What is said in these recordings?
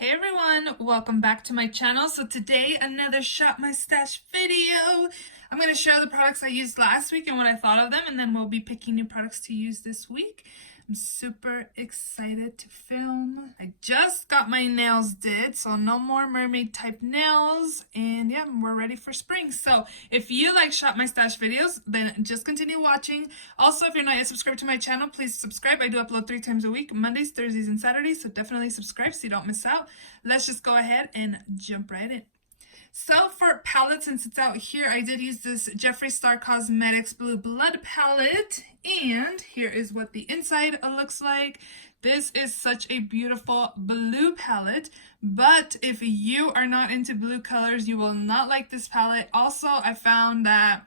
Hey everyone, welcome back to my channel. So today, another Shop My Stash video. I'm going to share the products I used last week and what I thought of them, and then we'll be picking new products to use this week. I'm super excited to film. I just got my nails did, so no more mermaid type nails, and yeah, we're ready for spring. So if you like Shop My Stash videos, then just continue watching. Also, if you're not yet subscribed to my channel, please subscribe. I do upload 3 times a week, Mondays, Thursdays, and Saturdays, so definitely subscribe so you don't miss out. Let's just go ahead and jump right in. So for palette, since it's out here, I did use this Jeffree Star Cosmetics Blue Blood palette, and here is what the inside looks like. This is such a beautiful blue palette, but if you are not into blue colors, you will not like this palette. Also, I found that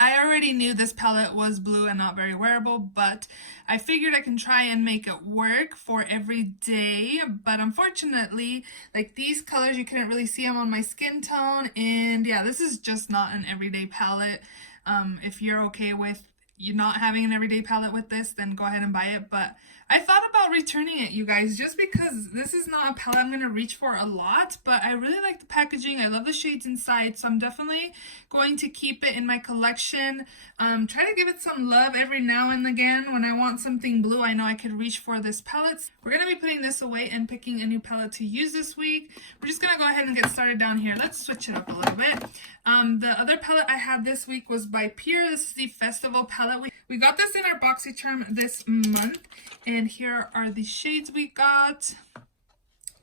I already knew this palette was blue and not very wearable, but I figured I can try and make it work for every day. But unfortunately, like these colors, you couldn't really see them on my skin tone. And yeah, this is just not an everyday palette. If you're okay with you not having an everyday palette with this, then go ahead and buy it. But I thought about returning it, you guys, just because this is not a palette I'm going to reach for a lot, but I really like the packaging. I love the shades inside, so I'm definitely going to keep it in my collection. Try to give it some love every now and again. When I want something blue, I know I could reach for this palette. We're going to be putting this away and picking a new palette to use this week. We're just going to go ahead and get started down here. Let's switch it up a little bit. The other palette I had this week was by Pure. This is the Festival palette. We got this in our BoxyCharm this month, and here are the shades we got.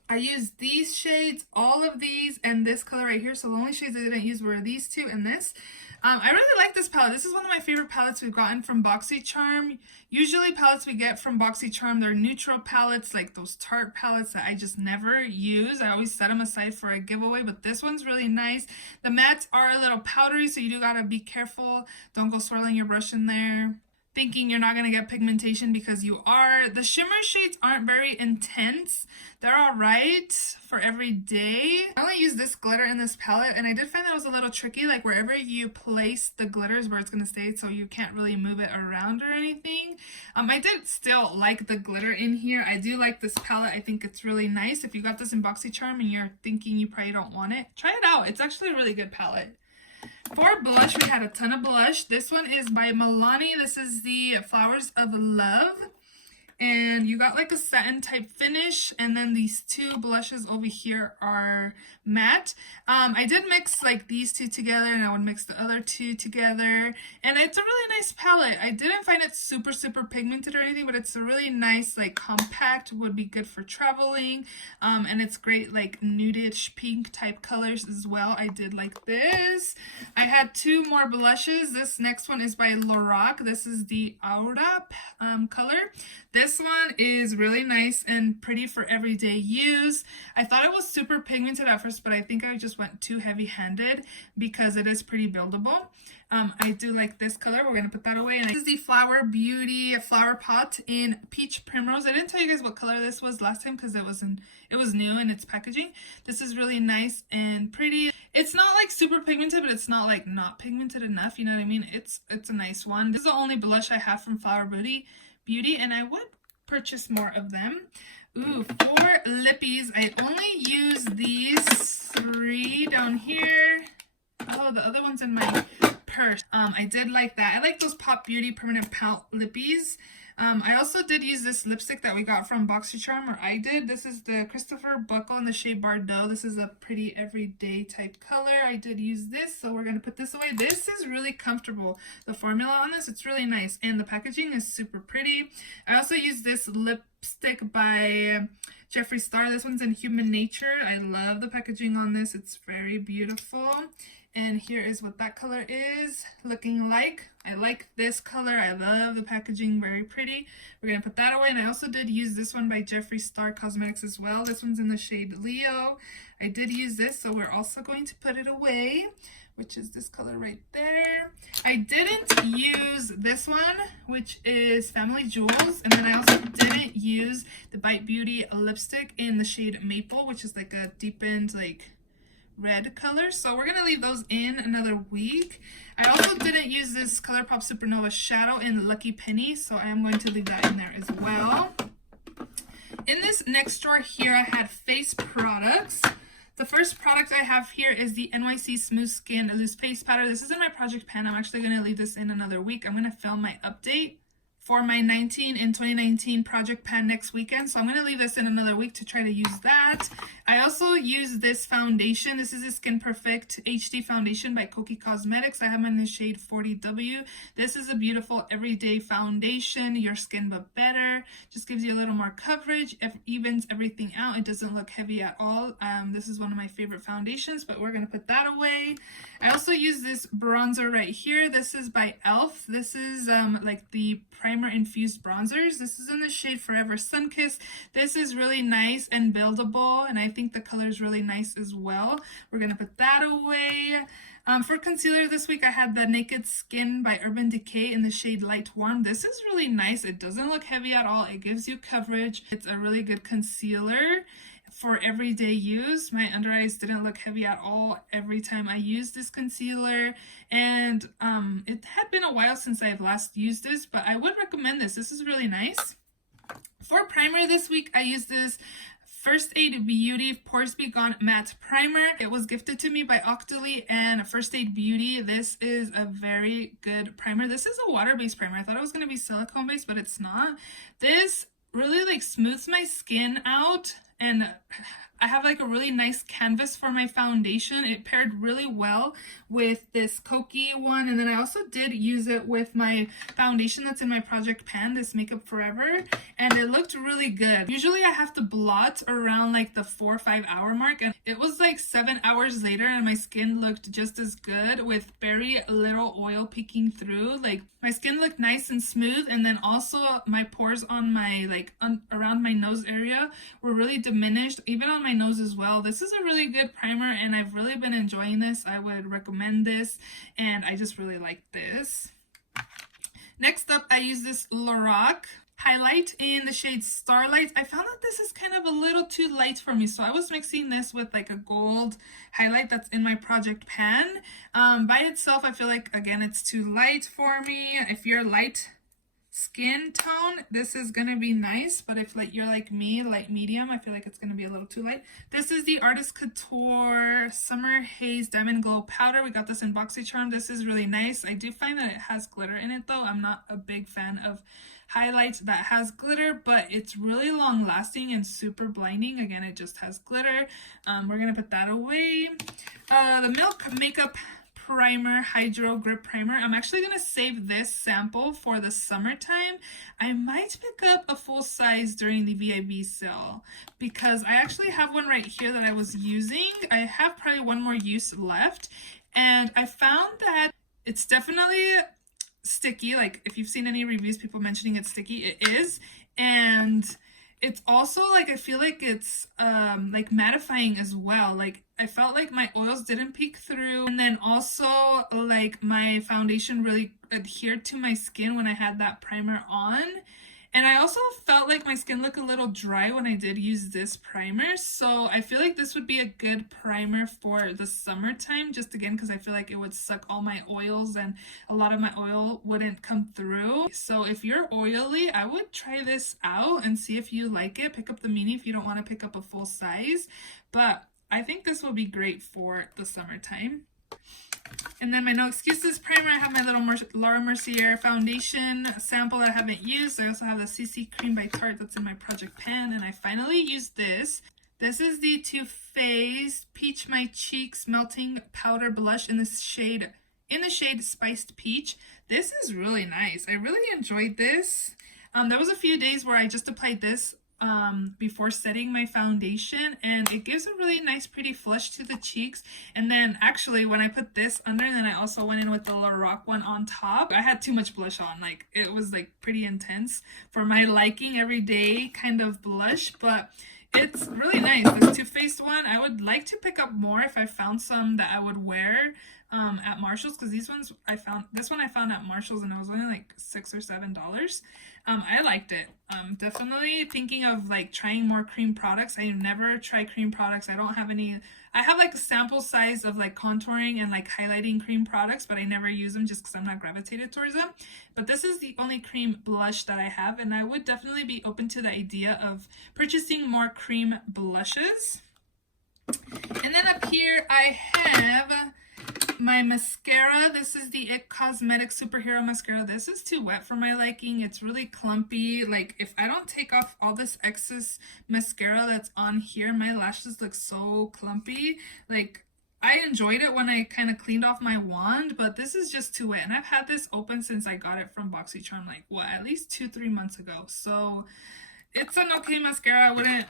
I used these shades, all of these, and this color right here. So the only shades I didn't use were these two and this. I really like this palette. This is one of my favorite palettes we've gotten from BoxyCharm. Usually palettes we get from BoxyCharm, they're neutral palettes, like those Tarte palettes that I just never use. I always set them aside for a giveaway, but this one's really nice. The mattes are a little powdery, so you do gotta be careful. Don't go swirling your brush in there thinking you're not going to get pigmentation, because you are. The shimmer shades aren't very intense. They're all right for every day. I only use this glitter in this palette, and I did find that was a little tricky. Like wherever you place the glitter is where it's going to stay, so you can't really move it around or anything. I did still like the glitter in here. I do like this palette. I think it's really nice. If you got this in BoxyCharm and you're thinking you probably don't want it, try it out. It's actually a really good palette. For blush, we had a ton of blush. This one is by Milani. This is the Flowers of Love. And you got like a satin type finish, and then these two blushes over here are matte. I did mix like these two together, and I would mix the other two together, and it's a really nice palette. I didn't find it super pigmented or anything, but it's a really nice, like compact, would be good for traveling, and it's great like nudish pink type colors as well. I did like this. I had two more blushes. This next one is by Lorac. This is the Aura color. This one is really nice and pretty for everyday use. I thought it was super pigmented at first, but I think I just went too heavy-handed because it is pretty buildable. I do like this color. We're going to put that away. And this is the Flower Beauty Flower Pot in Peach Primrose. I didn't tell you guys what color this was last time because it was new in its packaging. This is really nice and pretty. It's not like super pigmented, but it's not like not pigmented enough. You know what I mean? It's a nice one. This is the only blush I have from Flower Beauty, and I would purchase more of them. Ooh, for lippies, I only use these 3 down here. Oh, the other one's in my purse. I did like that. I like those Pop Beauty Permanent Pout lippies. I also did use this lipstick that we got from BoxyCharm, or I did. This is the Christopher Buckle in the shade Bordeaux. This is a pretty everyday type color. I did use this, so we're going to put this away. This is really comfortable. The formula on this, it's really nice, and the packaging is super pretty. I also used this lipstick by Jeffree Star. This one's in Human Nature. I love the packaging on this. It's very beautiful. And here is what that color is looking like. I like this color. I love the packaging, very pretty. We're going to put that away. And I also did use this one by Jeffree Star Cosmetics as well. This one's in the shade Leo. I did use this, so we're also going to put it away, which is this color right there. I didn't use this one, which is Family Jewels. And then I also didn't use the Bite Beauty lipstick in the shade Maple, which is like a deepened, like red color, so we're gonna leave those in another week. I also didn't use this ColourPop Supernova shadow in Lucky Penny, so I am going to leave that in there as well. In this next drawer here, I had face products. The first product I have here is the NYC Smooth Skin Loose Face Powder. This is in my project pan. I'm actually going to leave this in another week. I'm going to film my update for my 19 in 2019 project pan next weekend. So I'm going to leave this in another week to try to use that. I also use this foundation. This is a Skin Perfect HD foundation by Koki Cosmetics. I have mine in the shade 40W. This is a beautiful everyday foundation. Your skin but better. Just gives you a little more coverage. It evens everything out. It doesn't look heavy at all. This is one of my favorite foundations, but we're going to put that away. I also use this bronzer right here. This is by e.l.f. This is like the primer infused bronzers. This is in the shade Forever Sunkissed. This is really nice and buildable, and I think the color is really nice as well. We're gonna put that away. For concealer this week, I had the Naked Skin by Urban Decay in the shade Light Warm. This is really nice. It doesn't look heavy at all. It gives you coverage. It's a really good concealer for everyday use. My under eyes didn't look heavy at all every time I used this concealer, and it had been a while since I've last used this, but I would recommend this. This is really nice. For primer this week, I used this First Aid Beauty Pores Be Gone Matte Primer. It was gifted to me by Octoly and First Aid Beauty. This is a very good primer. This is a water-based primer. I thought it was going to be silicone-based, but it's not. This really like smooths my skin out, and I have like a really nice canvas for my foundation. It paired really well with this Koki one, and then I also did use it with my foundation that's in my project pan, this Makeup Forever, and it looked really good. Usually I have to blot around like the 4 or 5 hour mark, and it was like 7 hours later and my skin looked just as good with very little oil peeking through. Like my skin looked nice and smooth, and then also my pores on my around my nose area were really diminished, even on my nose as well. This is a really good primer, and I've really been enjoying this. I would recommend this, and I just really like this. Next up, I use this Lorac highlight in the shade Starlight. I found that this is kind of a little too light for me, so I was mixing this with like a gold highlight that's in my project pan. By itself, I feel like, again, it's too light for me. If you're light skin tone, this is gonna be nice, but if like you're like me, light medium, I feel like it's gonna be a little too light. This is the Artist Couture Summer Haze Diamond Glow Powder. We got this in BoxyCharm. This is really nice. I do find that it has glitter in it though. I'm not a big fan of highlights that has glitter, but it's really long lasting and super blinding. Again, it just has glitter. We're gonna put that away. The Milk Makeup Primer Hydro Grip Primer. I'm actually going to save this sample for the summertime. I might pick up a full size during the VIB sale because I actually have one right here that I was using. I have probably one more use left, and I found that it's definitely sticky. Like if you've seen any reviews, people mentioning it's sticky, it is. And it's also like, I feel like it's like mattifying as well. Like I felt like my oils didn't peek through, and then also like my foundation really adhered to my skin when I had that primer on. And I also felt like my skin looked a little dry when I did use this primer. So I feel like this would be a good primer for the summertime, just again because I feel like it would suck all my oils and a lot of my oil wouldn't come through. So if you're oily, I would try this out and see if you like it. Pick up the mini if you don't want to pick up a full size. But I think this will be great for the summertime. And then my No Excuses primer. I have my little Laura Mercier foundation sample that I haven't used. I also have the CC Cream by Tarte that's in my project pan, and I finally used this. This is the Too Faced Peach My Cheeks Melting Powder Blush in the shade Spiced Peach. This is really nice. I really enjoyed this. There was a few days where I just applied this before setting my foundation, and it gives a really nice pretty flush to the cheeks. And then actually when I put this under, and then I also went in with the Lorac one on top, I had too much blush on. Like it was like pretty intense for my liking, everyday kind of blush, but it's really nice. This Too Faced one, I would like to pick up more if I found some that I would wear at Marshall's, because these ones I found, this one I found at Marshall's and it was only like $6 or $7. I liked it. Definitely thinking of like trying more cream products. I never try cream products. I don't have any. I have like a sample size of like contouring and like highlighting cream products, but I never use them just because I'm not gravitated towards them. But this is the only cream blush that I have, and I would definitely be open to the idea of purchasing more cream blushes. And then up here I have my mascara. This is the IT Cosmetics Superhero Mascara. This is too wet for my liking. It's really clumpy. Like, if I don't take off all this excess mascara that's on here, my lashes look so clumpy. Like, I enjoyed it when I kind of cleaned off my wand, but this is just too wet. And I've had this open since I got it from BoxyCharm, like, what, at least 2-3 months ago. So, it's an okay mascara. I wouldn't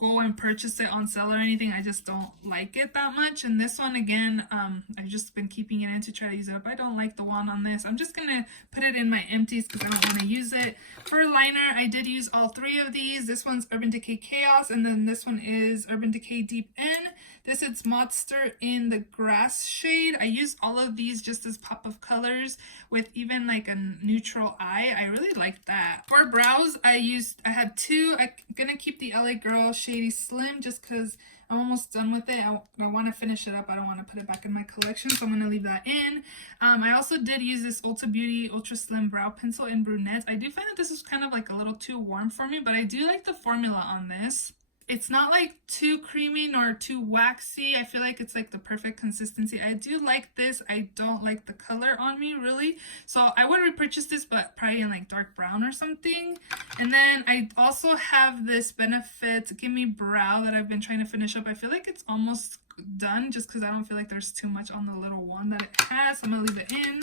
go and purchase it on sale or anything. I just don't like it that much. And this one, again, I've just been keeping it in to try to use it up. I don't like the wand on this. I'm just gonna put it in my empties because I don't want to use it. For liner, I did use all 3 of these. This one's Urban Decay Chaos, and then this one is Urban Decay Deep In. This is Monster in the Grass shade. I use all of these just as pop of colors with even like a neutral eye. I really like that. For brows, I had 2. I'm gonna keep the LA Girl Shady Slim just because I'm almost done with it. I want to finish it up. I don't want to put it back in my collection, so I'm going to leave that in. I also did use this Ulta Beauty Ultra Slim Brow Pencil in Brunette. I do find that this is kind of like a little too warm for me, but I do like the formula on this. It's not like too creamy nor too waxy. I feel like it's like the perfect consistency. I do like this. I don't like the color on me really. So I would repurchase this, but probably in like dark brown or something. And then I also have this Benefit Gimme Brow that I've been trying to finish up. I feel like it's almost done just because I don't feel like there's too much on the little one that it has. I'm going to leave it in.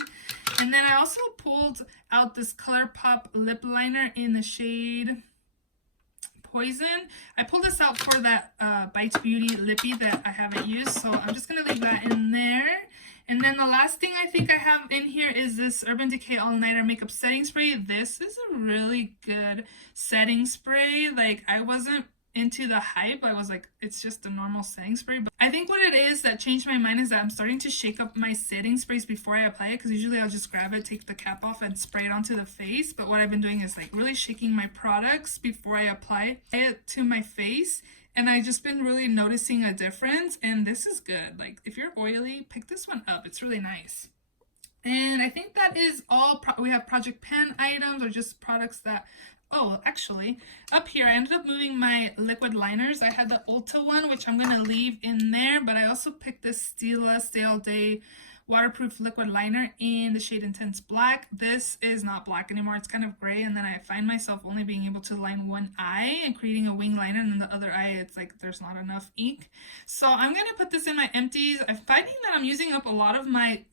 And then I also pulled out this ColourPop lip liner in the shade Poison. I pulled this out for that Bites Beauty lippy that I haven't used, so I'm just going to leave that in there. And then the last thing I think I have in here is this Urban Decay All Nighter Makeup Setting Spray. This is a really good setting spray. Like, I wasn't into the hype. I was like, it's just a normal setting spray. But I think what it is that changed my mind is that I'm starting to shake up my setting sprays before I apply it, because usually I'll just grab it, take the cap off, and spray it onto the face. But what I've been doing is like really shaking my products before I apply it to my face. And I've just been really noticing a difference, and this is good. Like, if you're oily, pick this one up. It's really nice. And I think that is all. We have Project Pen items, or just products that... Oh, actually, up here, I ended up moving my liquid liners. I had the Ulta one, which I'm going to leave in there, but I also picked this Stila Stay All Day waterproof liquid liner in the shade Intense Black. This is not black anymore. It's kind of gray, and then I find myself only being able to line one eye and creating a wing liner, and then the other eye, it's like there's not enough ink. So I'm going to put this in my empties. I'm finding that I'm using up a lot of my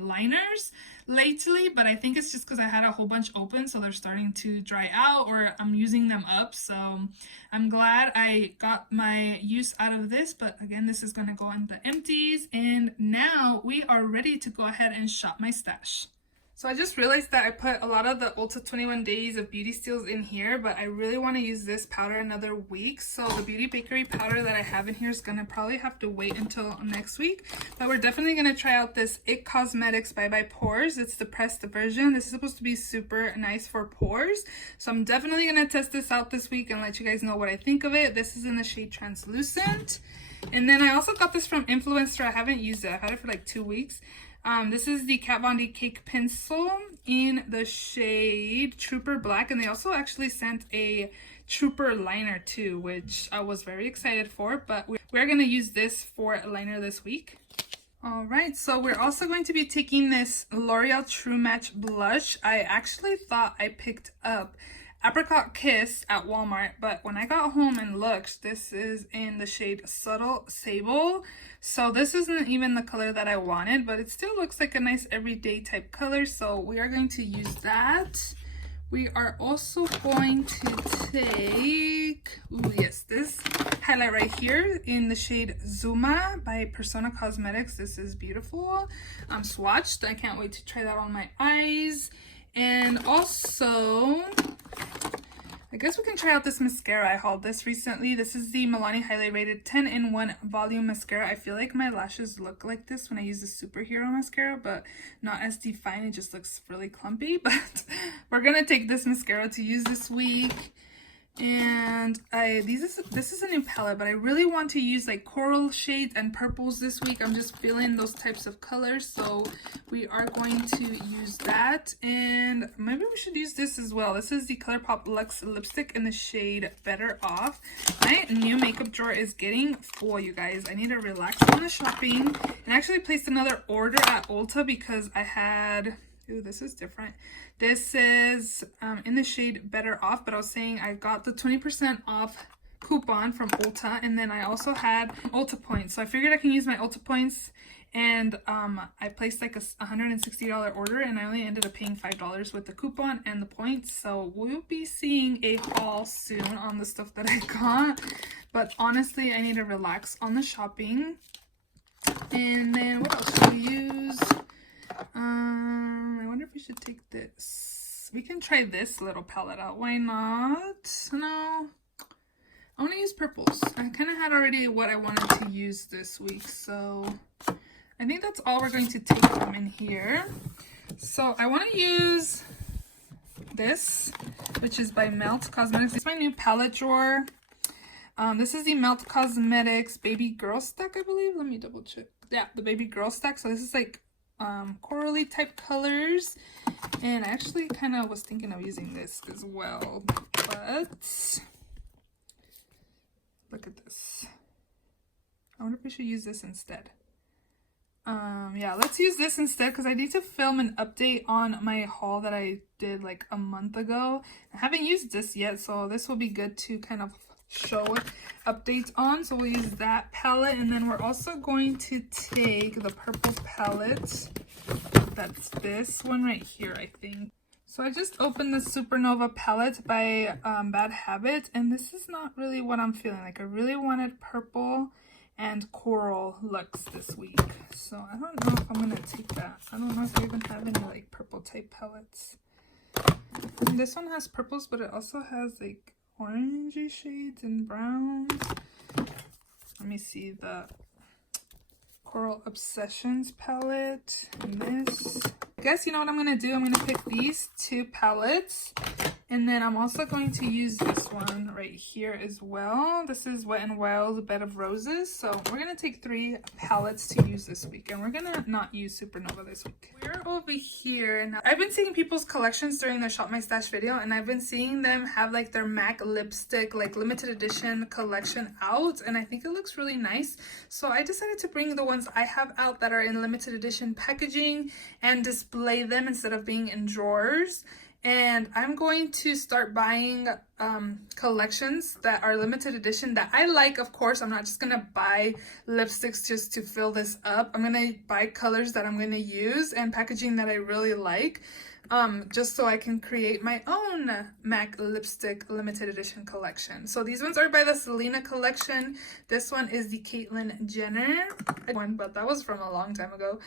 liners lately, but I think it's just because I had a whole bunch open, so they're starting to dry out, or I'm using them up. So I'm glad I got my use out of this, but again, this is going to go in the empties. And now we are ready to go ahead and shop my stash. So I just realized that I put a lot of the Ulta 21 Days of Beauty Steals in here, but I really want to use this powder another week. So the Beauty Bakery powder that I have in here is going to probably have to wait until next week. But we're definitely going to try out this IT Cosmetics Bye Bye Pores. It's the pressed version. This is supposed to be super nice for pores. So I'm definitely going to test this out this week and let you guys know what I think of it. This is in the shade Translucent. And then I also got this from Influenster. I haven't used it. I've had it for like 2 weeks. This is the Kat Von D Cake Pencil in the shade Trooper Black, and they also actually sent a Trooper liner too, which I was very excited for, but we're going to use this for a liner this week. Alright, so we're also going to be taking this L'Oreal True Match blush. I actually thought I picked up Apricot Kiss at Walmart, but when I got home and looked, this is in the shade Subtle Sable. So this isn't even the color that I wanted, but it still looks like a nice everyday type color, so we are going to use that. We are also going to take, this highlight right here in the shade Zuma by Persona Cosmetics. This is beautiful. I'm swatched. I can't wait to try that on my eyes. And also, I guess we can try out this mascara. I hauled this recently. This is the Milani Highly Rated 10-in-1 Volume Mascara. I feel like my lashes look like this when I use the Superhero Mascara, but not as defined. It just looks really clumpy. But we're going to take this mascara to use this week. And this is a new palette, but I really want to use like coral shades and purples this week. I'm just feeling those types of colors, so we are going to use that. And maybe we should use this as well. This is the ColourPop Luxe lipstick in the shade Better Off. My new makeup drawer is getting full, you guys. I need to relax on the shopping, and I actually placed another order at Ulta because I had... Ooh, this is different. This is in the shade Better Off, but I was saying I got the 20% off coupon from Ulta, and then I also had Ulta points. So I figured I can use my Ulta points, and I placed like a $160 order, and I only ended up paying $5 with the coupon and the points. So we'll be seeing a haul soon on the stuff that I got. But honestly, I need to relax on the shopping. And then what else should we use? I wonder if we should take this. We can try this little palette out. Why not? No. I want to use purples. I kind of had already what I wanted to use this week. So I think that's all we're going to take from in here. So I want to use this, which is by Melt Cosmetics. It's my new palette drawer. This is the Melt Cosmetics Baby Girl Stack, I believe. Let me double check. Yeah, the Baby Girl Stack. So this is like corally type colors, and I actually kind of was thinking of using this as well, but look at this. I wonder if we should use this instead. Yeah, let's use this instead because I need to film an update on my haul that I did like a month ago. I haven't used this yet, so this will be good to kind of show updates on. So we'll use that palette, and then we're also going to take the purple palette. That's this one right here, I think. So I just opened the Supernova palette by Bad Habit, and this is not really what I'm feeling like. I really wanted purple and coral looks this week, so I don't know if I'm gonna take that. I don't know if I even have any like purple type palettes. And this one has purples, but it also has like orangey shades and browns. Let me see the Coral Obsessions palette and this. I guess you know what I'm going to do? I'm going to pick these two palettes, and then I'm also going to use this one right here as well. This is Wet n Wild Bed of Roses. So we're going to take 3 palettes to use this week, and we're going to not use Supernova this week. We're over here. Now, I've been seeing people's collections during the Shop My Stash video, and I've been seeing them have like their MAC lipstick, like limited edition collection out, and I think it looks really nice. So I decided to bring the ones I have out that are in limited edition packaging and display them instead of being in drawers. And I'm going to start buying collections that are limited edition that I like. Of course, I'm not just gonna buy lipsticks just to fill this up. I'm gonna buy colors that I'm gonna use and packaging that I really like, just so I can create my own MAC lipstick limited edition collection. So these ones are by the Selena collection. This one is the Caitlyn Jenner one, but that was from a long time ago.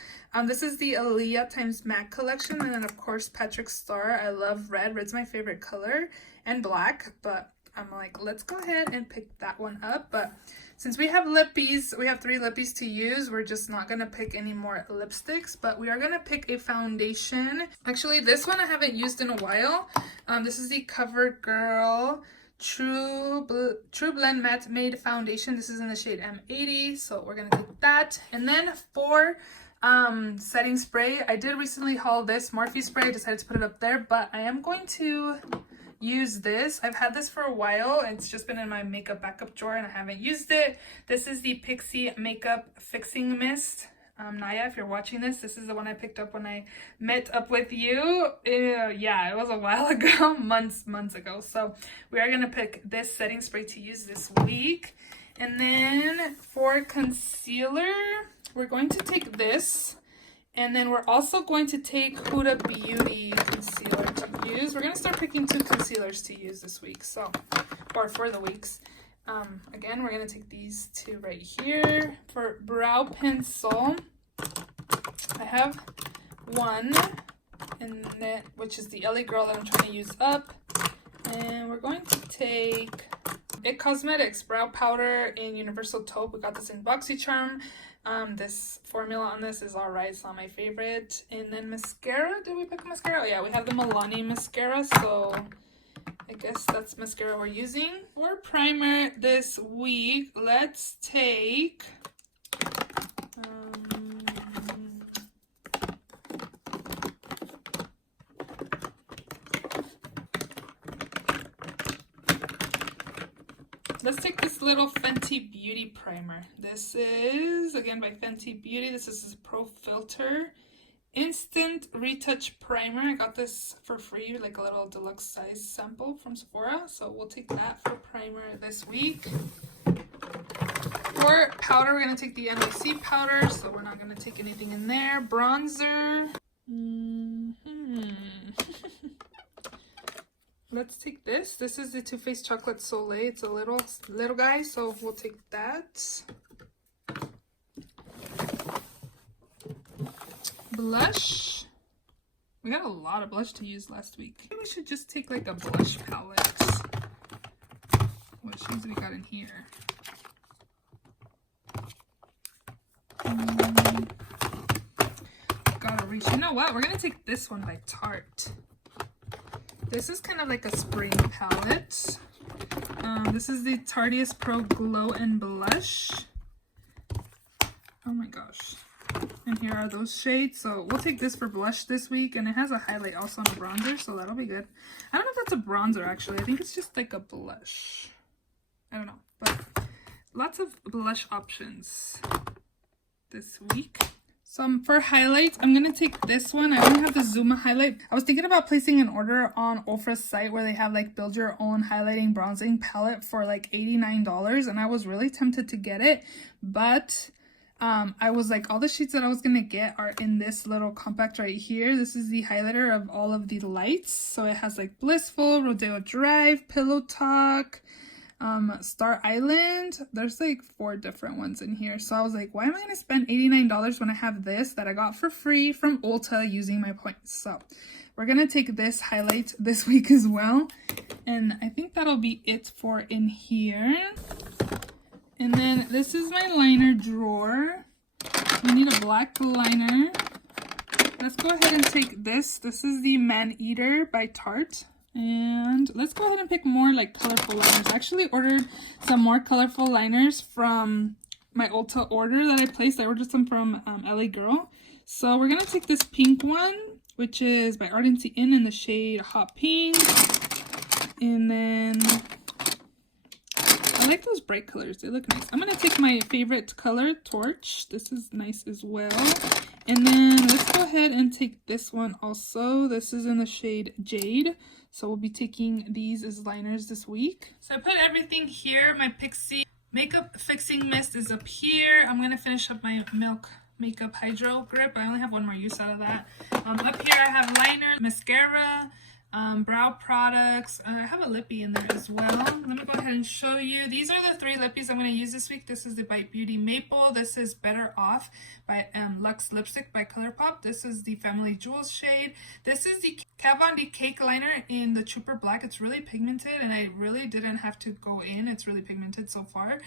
This is the Aaliyah times MAC collection, and then of course Patrick Starr. I love red. Red's my favorite color, and black, but I'm like, let's go ahead and pick that one up. But since we have lippies, we have 3 lippies to use, we're just not gonna pick any more lipsticks, but we are gonna pick a foundation. Actually, this one I haven't used in a while. This is the Covergirl True Blend Matte Made Foundation. This is in the shade M80, so we're gonna take that. And then for setting spray, I did recently haul this Morphe spray. I decided to put it up there, but I am going to use this. I've had this for a while. It's just been in my makeup backup drawer and I haven't used it. This is the Pixi Makeup Fixing Mist. Naya, if you're watching this, this is the one I picked up when I met up with you. Yeah, it was a while ago, months ago. So we are gonna pick this setting spray to use this week. And then for concealer, we're going to take this. And then we're also going to take Huda Beauty concealer to use. We're going to start picking 2 concealers to use this week, so, or for the weeks. Again, we're going to take these 2 right here. For brow pencil, I have one, and then, which is the LA Girl that I'm trying to use up. And we're going to take It Cosmetics Brow Powder in Universal Taupe. We got this in BoxyCharm. This formula on this is alright. It's not my favorite. And then mascara. Did we pick mascara? Oh yeah, we have the Milani mascara. So I guess that's mascara we're using. For primer this week, let's take... let's take this little Fenty Beauty primer. This is, again, by Fenty Beauty. This is a Pro Filter Instant Retouch Primer. I got this for free, like a little deluxe size sample from Sephora. So we'll take that for primer this week. For powder, we're going to take the NYC powder. So we're not going to take anything in there. Bronzer. Let's take this. This is the Too Faced Chocolate Soleil. It's a little guy, so we'll take that. Blush. We got a lot of blush to use last week. Maybe we should just take like a blush palette. What shades we got in here? Gotta reach. You know what? We're gonna take this one by Tarte. This is kind of like a spring palette. This is the Tarteist Pro Glow and Blush. Oh my gosh. And here are those shades. So we'll take this for blush this week. And it has a highlight also on a bronzer, so that'll be good. I don't know if that's a bronzer actually. I think it's just like a blush. I don't know. But lots of blush options this week. So for highlights, I'm going to take this one. I only have the Zuma highlight. I was thinking about placing an order on Ofra's site where they have like build your own highlighting bronzing palette for like $89. And I was really tempted to get it. But I was like, all the shades that I was going to get are in this little compact right here. This is the highlighter of all of the lights. So it has like Blissful, Rodeo Drive, Pillow Talk, Star Island. There's like 4 different ones in here. So I was like, why am I going to spend $89 when I have this that I got for free from Ulta using my points? So we're going to take this highlight this week as well. And I think that'll be it for in here. And then this is my liner drawer. We need a black liner. Let's go ahead and take this. This is the Man Eater by Tarte. And let's go ahead and pick more like colorful liners. I actually ordered some more colorful liners from my Ulta order that I placed. I ordered some from LA Girl. So we're going to take this pink one, which is by Ardency Inn in the shade Hot Pink. And then I like those bright colors. They look nice. I'm going to take my favorite color, Torch. This is nice as well. And then let's go ahead and take this one also. This is in the shade Jade. So we'll be taking these as liners this week. So I put everything here. My Pixie Makeup Fixing Mist is up here. I'm going to finish up my Milk Makeup Hydro Grip. I only have one more use out of that. Up here I have liner, mascara, brow products. I have a lippy in there as well. Let me go ahead and show you. These are the 3 lippies I'm going to use this week. This is the Bite Beauty Maple. This is Better Off by Luxe Lipstick by ColourPop. This is the Family Jewels shade. This is the Kat Von D Cake Liner in the Trooper Black. It's really pigmented and I really didn't have to go in. It's really pigmented so far.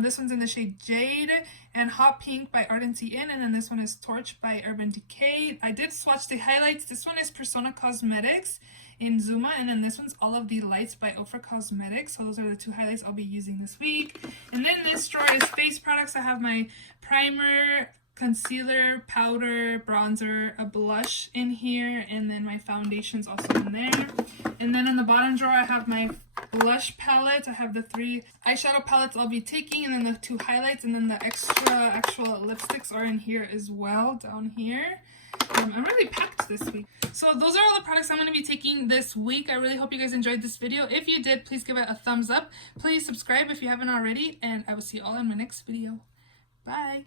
This one's in the shade Jade and Hot Pink by Ardency Inn. And then this one is Torch by Urban Decay. I did swatch the highlights. This one is Persona Cosmetics in Zuma, and then this one's All of the Lights by Ofra Cosmetics. So those are the 2 highlights I'll be using this week. And then this drawer is face products. I have my primer, concealer, powder, bronzer, a blush in here, and then my foundation's also in there. And then in the bottom drawer I have my blush palette. I have the 3 eyeshadow palettes I'll be taking, and then the 2 highlights, and then the extra actual lipsticks are in here as well, down here. I'm really packed this week. So those are all the products I'm going to be taking this week. I really hope you guys enjoyed this video. If you did, please give it a thumbs up. Please subscribe if you haven't already, and I will see you all in my next video. Bye!